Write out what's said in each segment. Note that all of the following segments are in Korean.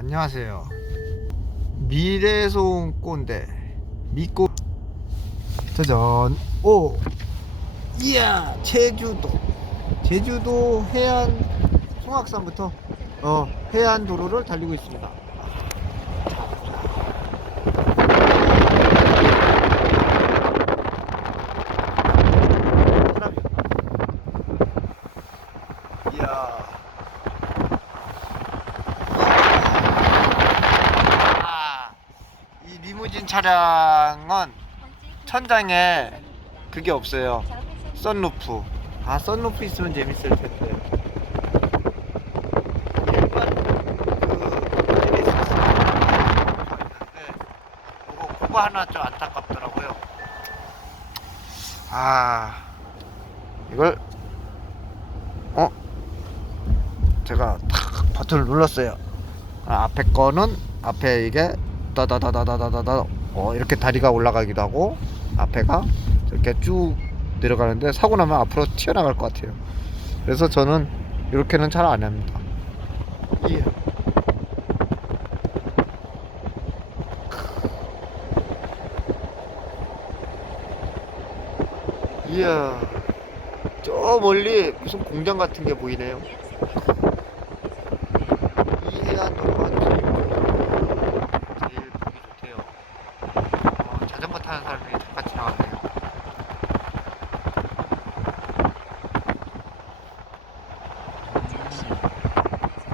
안녕하세요. 미래송 꼰대 미꼬 짜잔 오 이야 제주도 제주도 해안 송악산부터 어 해안 도로를 달리고 있습니다. 사람이. 이야. 아, 이 리무진 차량은 천장에 그게 없어요. 썬루프. 아, 썬루프 있으면 재밌을 텐데. 일반 그 있는데 그거 그거 하나 좀 안타깝더라고요. 아, 이걸 어? 제가 탁 버튼을 눌렀어요. 아, 앞에 거는 앞에 이게 따다다다다다다다 어, 이렇게 다리가 올라가기도 하고 앞에가 이렇게 쭉 내려가는데 사고 나면 앞으로 튀어나갈 것 같아요. 그래서 저는 이렇게는 잘 안 합니다. 예. 이야, 저 멀리 무슨 공장 같은 게 보이네요. 이해안 도로가 제일 제일 보기 좋대요. 어, 자전거 타는 사람이 잠깐 지나갔네요.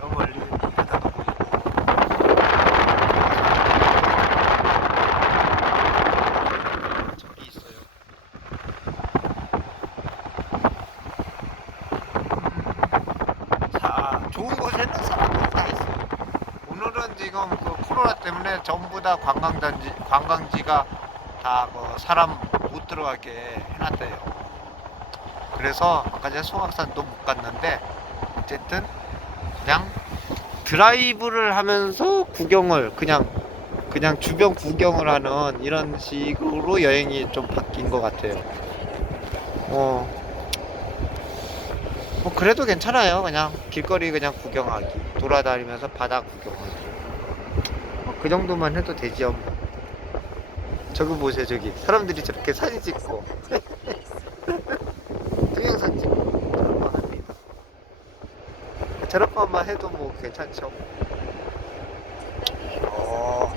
저 멀리 바다가 보이고. 저기 있어요. 자, 좋은 곳에는 사람들이 다 있어요. 오늘은 지금 그 코로나 때문에 전부 다 관광단지, 관광지가 다그 사람 못 들어가게 해놨대요. 그래서 아까 전에 송악산도 못 갔는데 어쨌든 그냥 드라이브를 하면서 구경을 그냥 그냥 주변 구경을 하는 이런 식으로 여행이 좀 바뀐 것 같아요. 어, 뭐 그래도 괜찮아요. 그냥 길거리 그냥 구경하기, 돌아다니면서 바다 구경하기. 뭐그 정도만 해도. 뭐. 저거 보세요, 저기 사람들이 저렇게 사진 찍고 동영상 찍고 저런 거 합니다. 저런 것만 해도 뭐 괜찮죠. 어,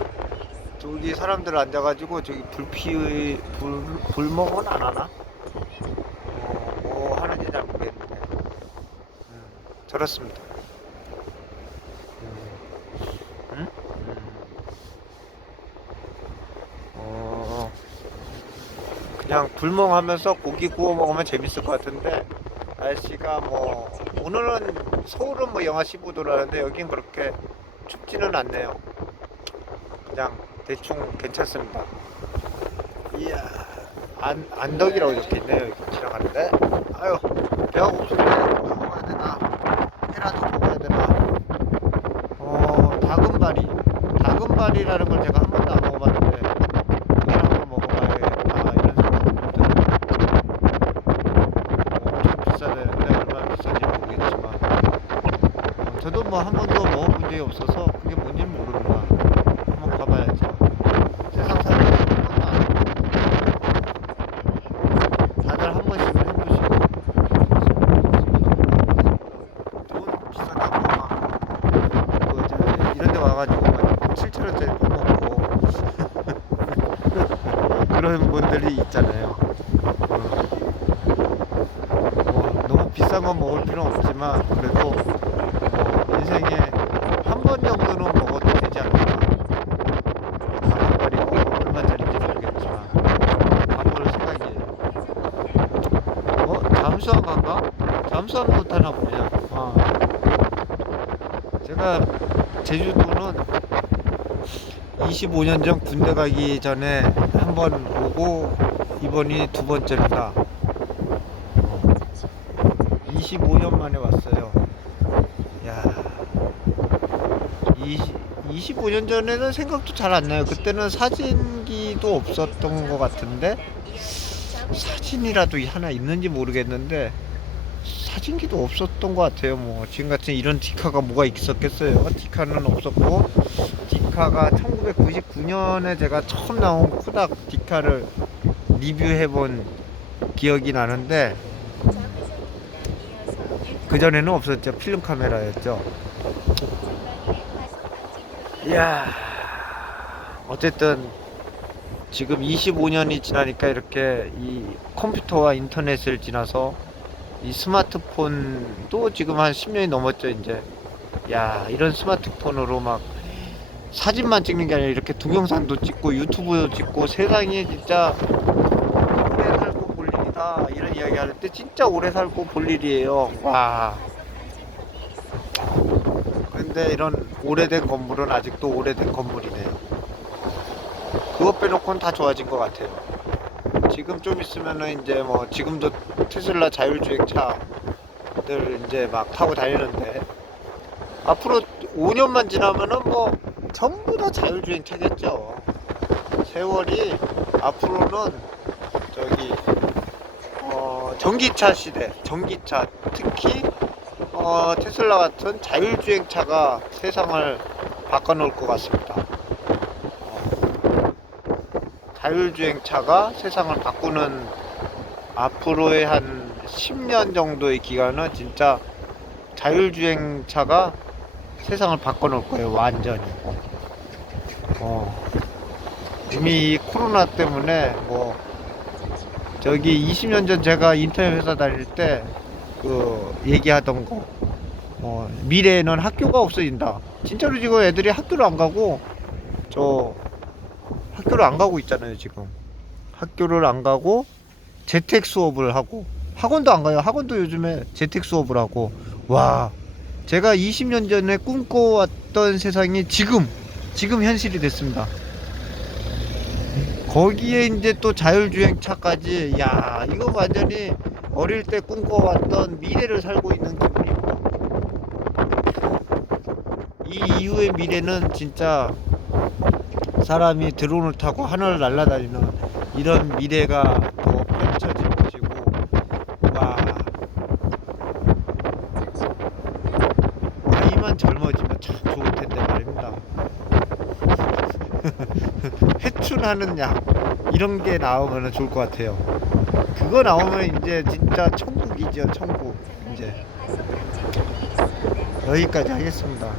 저기 사람들 앉아가지고 저기 불피 불 불멍은 안 하나? 어, 뭐 하는지 잘 모르겠는데. 음, 저렇습니다. 음. 음? 어, 그냥 불멍하면서 고기 구워 먹으면 재밌을 것 같은데 날씨가 뭐 오늘은 서울은 뭐 영하 15도라는데 여긴 그렇게 춥지는 않네요. 그냥 대충 괜찮습니다. 이야 안 안덕이라고 적혀 있네요. 여기 지나가는데 아유 배가 뭐 먹어야 되나 회라도 먹어야 되나 어 다금바리 다금바리라는 걸 제가 한 번도 안 먹어봤는데 이걸 한번 먹어봐야겠다 이런 생각이 들어요 엄청 비싸대는데 얼마나 비싼지 모르겠지만 어, 저도 뭐 먹어본 적이 없어서 그게 뭔지 모릅니다. 한번 가봐야죠. 세상 사는 해보고 다들 한 번씩은 해보시고. 돈 비싸다고 막그 저 이런 데 와가지고 막 7천원짜리 밥 먹고. 그런 분들이 있잖아요. 어. 뭐 너무 비싼 건 먹을 필요는 없지만 그래도 뭐 인생에 한 번 정도는 먹어도 되지 않을까 가방거리고 얼마짜리인지 모르겠지만 가볼 생각이에요 어? 잠수함 간가? 잠수함 못 타나 보냐 아. 제가 제주도는 25년 전 군대 가기 전에 한 번 오고 이번이 두 번째입니다. 25년 만에 왔어요. 야, 20, 25년 전에는 생각도 잘 안 나요. 그때는 사진기도 없었던 것 같은데 사진이라도 하나 있는지 모르겠는데 사진기도 없었던 것 같아요. 뭐 지금 같은 이런 디카가 뭐가 있었겠어요. 디카는 없었고 디카가 1999년에 제가 처음 나온 코닥 디카를 리뷰해본 기억이 나는데 그 전에는 없었죠. 필름 카메라였죠. 이야 어쨌든 지금 25년이 지나니까 이렇게 이 컴퓨터와 인터넷을 지나서 이 스마트폰도 지금 한 10년이 넘었죠 이제. 야 이런 스마트폰으로 막 사진만 찍는 게 아니라 이렇게 동영상도 찍고 유튜브도 찍고 세상에 진짜 오래 살고 볼 일이다 이런 이야기 하는데 진짜 오래 살고 볼 일이에요. 와. 근데 이런 오래된 건물은 아직도 오래된 건물이네요. 그것 빼놓고는 다 좋아진 것 같아요 지금 좀 있으면은 이제 뭐 지금도 테슬라 자율주행 차들 이제 막 타고 다니는데 앞으로 5년만 지나면은 뭐 전부 다 자율주행 차겠죠. 세월이 앞으로는 저기 어 전기차 시대, 전기차 특히 어 테슬라 같은 자율주행 차가 세상을 바꿔놓을 것 같습니다. 어, 자율주행 차가 세상을 바꾸는 앞으로의 한 10년 정도의 기간은 진짜 자율주행 차가 세상을 바꿔놓을 거예요, 완전히. 어, 이미 이 코로나 때문에 뭐, 저기 20년 전 제가 인터넷 회사 다닐 때, 그, 얘기하던 거, 어, 미래에는 학교가 없어진다. 진짜로 지금 애들이 학교를 안 가고, 저, 학교를 안 가고 있잖아요, 지금. 학교를 안 가고, 재택 수업을 하고, 학원도 안 가요. 학원도 요즘에 재택 수업을 하고, 와, 제가 20년 전에 꿈꿔왔던 세상이 지금, 지금 현실이 됐습니다. 거기에 이제 또 자율주행차까지, 야, 이거 완전히 어릴 때 꿈꿔왔던 미래를 살고 있는 기분입니다. 이 이후의 미래는 진짜 사람이 드론을 타고 하늘을 날아다니는 이런 미래가 더 펼쳐질 것이고, 와, 나이만 젊어지면 참 좋을 텐데 말입니다. 회춘하는 약 이런 게 나오면 좋을 것 같아요. 그거 나오면 이제 진짜 천국이죠, 천국. 이제 여기까지 하겠습니다.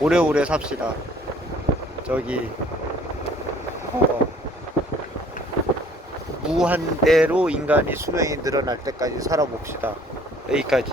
오래오래 삽시다. 저기 어, 무한대로 인간이 수명이 늘어날 때까지 살아봅시다. 여기까지.